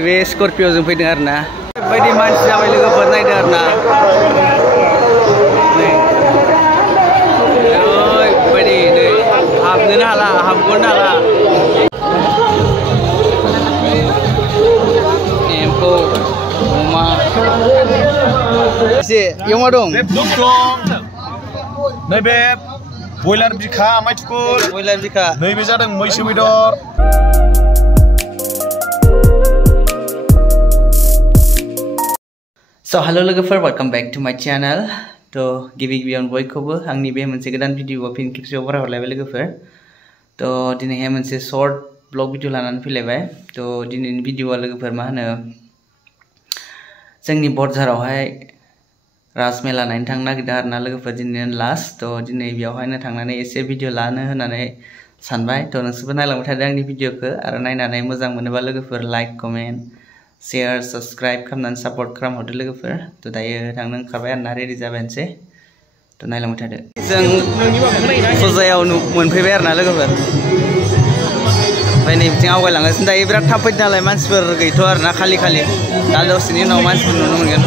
बे स्कर्पिय'जों फैदों आरो ना बायदि मानसि जाबाय लोगोफोर नायदों आरो ना बायदि नै हाबनोनो हाला हाबगोन हाला एम्फौ अमा एसे इयाव मा दं नैबे बयलार बिखा आमाय थुखुल बयलार बिखा नैबे जादों मैसो बेदर So hello लोगोफोर welcome back to my channel तो गिबियावनो बयखौबो आंनि बे मोनसे गोदान भिडिअ'आव फिन खेबसेबाव बरायहरलायबाय लोगोफोर तो दिनैहाय मोनसे शर्ट ब्लग भिडिअ लानानै फैलायबाय तो दिनैनि भिडिअ'आ लोगोफोर मा होनो जोंनि बरझारावहाय राजमेला नायनो थांनो नागिरदों आरोना लोगोफोर दिनैनो लास्ट तो दिनै बेयावहायनो थांनानै एसे भिडिअ लानो होननानै सानबाय तो नोंसोरबो नायलांबाय थादो आंनि भिडिअ'खौ आरो नायनानै मोजां मोनोबा लोगोफोर लाइक कमेन्ट शेयर सब्सक्राइब खालामनानै सापर्ट खालामहरदो लोगोफोर तो दायो थांनो ओंखारबाय आरोना रेडि जाबायनोसै तो नायलांबाय थादो जों फुजायाव मोनफैबाय आरोना लोगोफोर ओमफ्राय नै बिथिं आवगायलांगासिनो दायो बिराद थाब फैदों नालाय मानसिफोर गैथ'आ आरोना खालि दा दसेनि उनाव मानसिफोर नुनो मोनगोन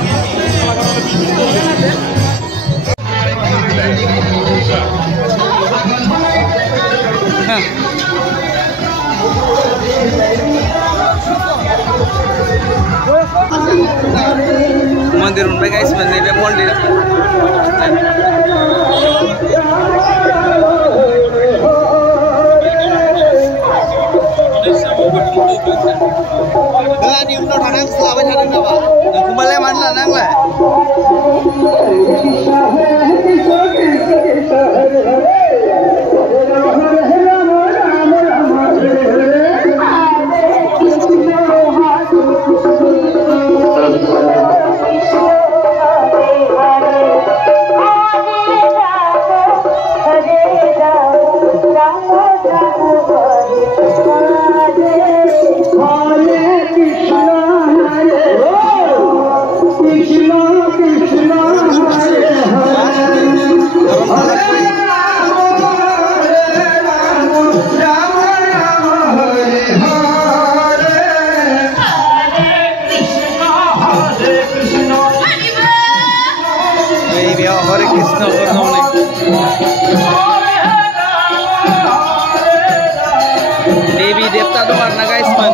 मंदिर मोनबाय गाइस मोननै बे मंदिर आंनि उनाव थानानै लाबाय थादों नामा नोंखौबालाय मानो लानांलाय Hare Krishna Devi Devta dong arna guys man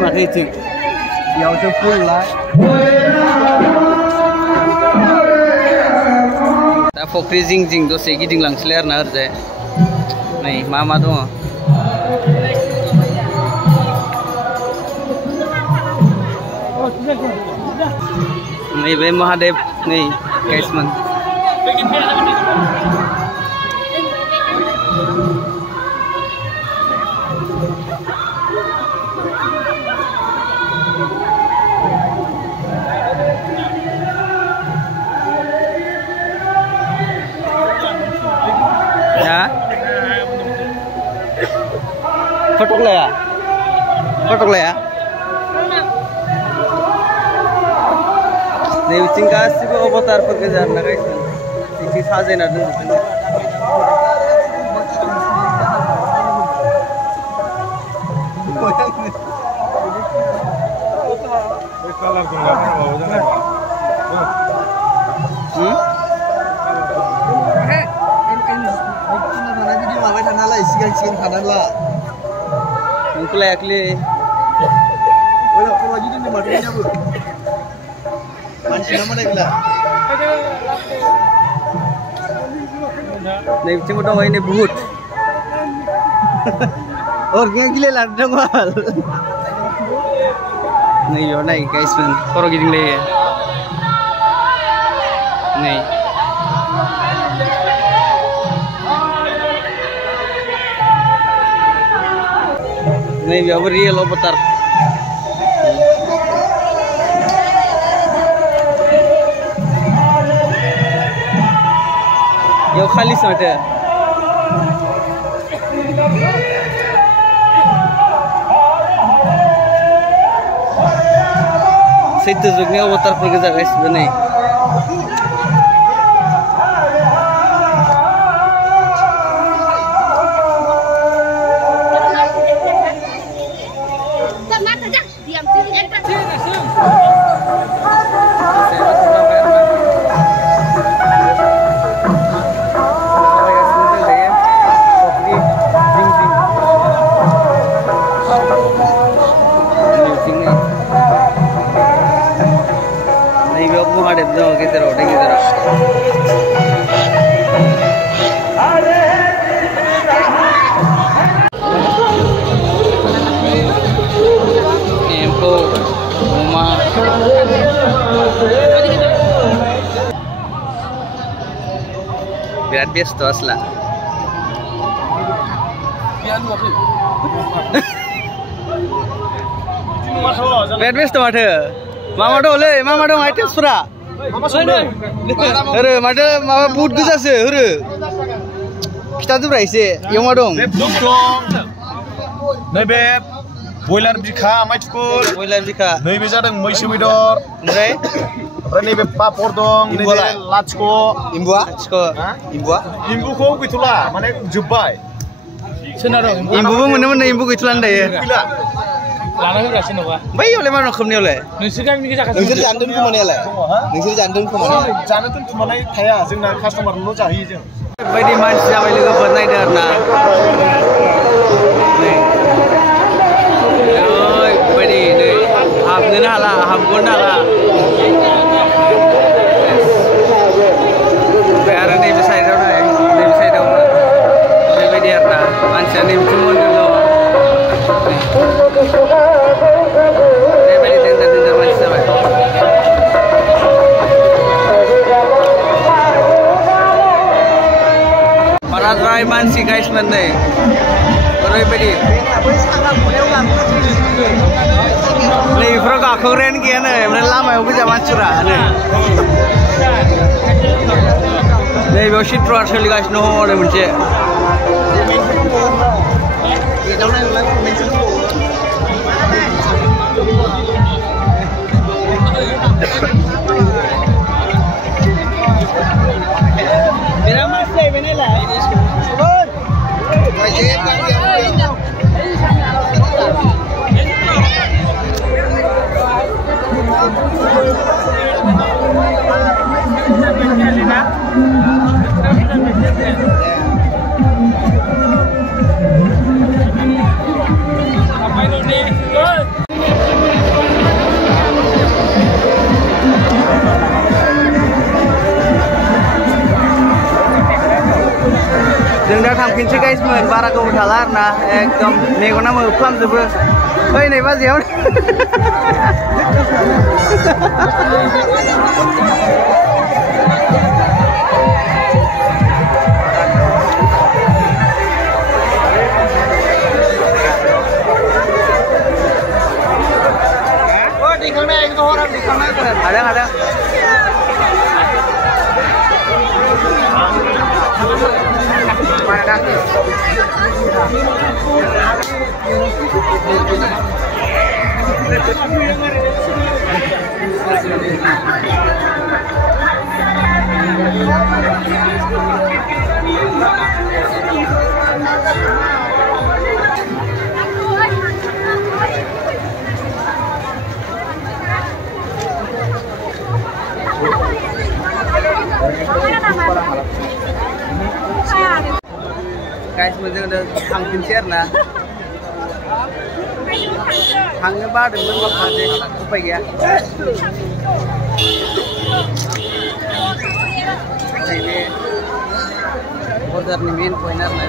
mà thì chừng kéo cho phương lại đã phục đi dinh tôi sẽ cái dinh lằng xẹt nữa rồi này mà đúng không này về Mahadev này Kaisman Fotok lah ya. Nih ucing kasih gua avatar perkejar na guys. Ucing saja na dulu. Nih cuma dong ini buhut. Orangnya gila lah dong mal. Nih yo naik guys man, korang gini lagi. Nih. Nih biar real lo putar. Yo खाली साथ है situ juga water pergi guys benih biar biasa asla. Biar biasa ada. Mama dong le, mama dong itu surah. Hore, mama boot guza se, hore. Kita tu berisi, yang mana dong? Nebe boiler bika, macukur. Boiler bika. Nebe jadang मैसो बेदर. Nere? Nebe papor dong, nebe lacko. Imbua? Imbua? Imbu ko gitulah, mana jubbai. Imbu pun mana imbu gitulan deh. Lana juga sih noah. Bayi oleh mana kau ni oleh? Nusir kami ni kita kasih. Nusir jantung ke mana oleh? Nusir jantung ke mana? Jantung ke mana? Thaya, jengna customer lo jahi jeng. Bayi mans jamai lugu bernai derna. Oi, bayi ni, hamgun hala, hamgun hala. Biar ni bisa itu na, ni bisa itu. Bayi derna, mans ni cuma dulu. Para driver si guys mana? Orang beri. Nih, frog aku keren kian ni. Mana lama aku jaman curah ni. Nih, bossit truar sekali guys no orang macam. Mira más le viene la. Đừng đeo thằng kính guys mượn para câu thả lát nè, cầm này có 5 ở plum rồi vừa, ơi này bao nhiêu? Đi khang này có orang đi khang này ada. Guys मोजां थांफिनसै आरोना थांनो बादोंमोन माखासे उपाय गैया नैबे बजारनि main point आरोना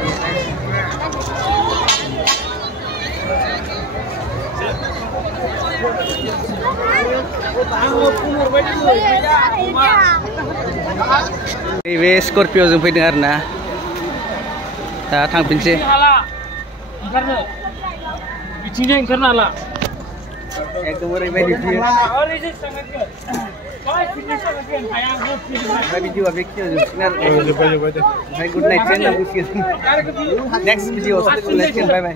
बे स्कर्पिय' जों फैदों आरोना दा थांफिनसै ओंखारनो बिथिंजाय ओंखारनो हाला एकदम ओरैबायदि भिडिअआ बे खिनियाव जोबसिगोन आरो ओमफ्राय गुड नाइट होनना बुंसिगोन नेक्स्ट भिडिअ बाय बाय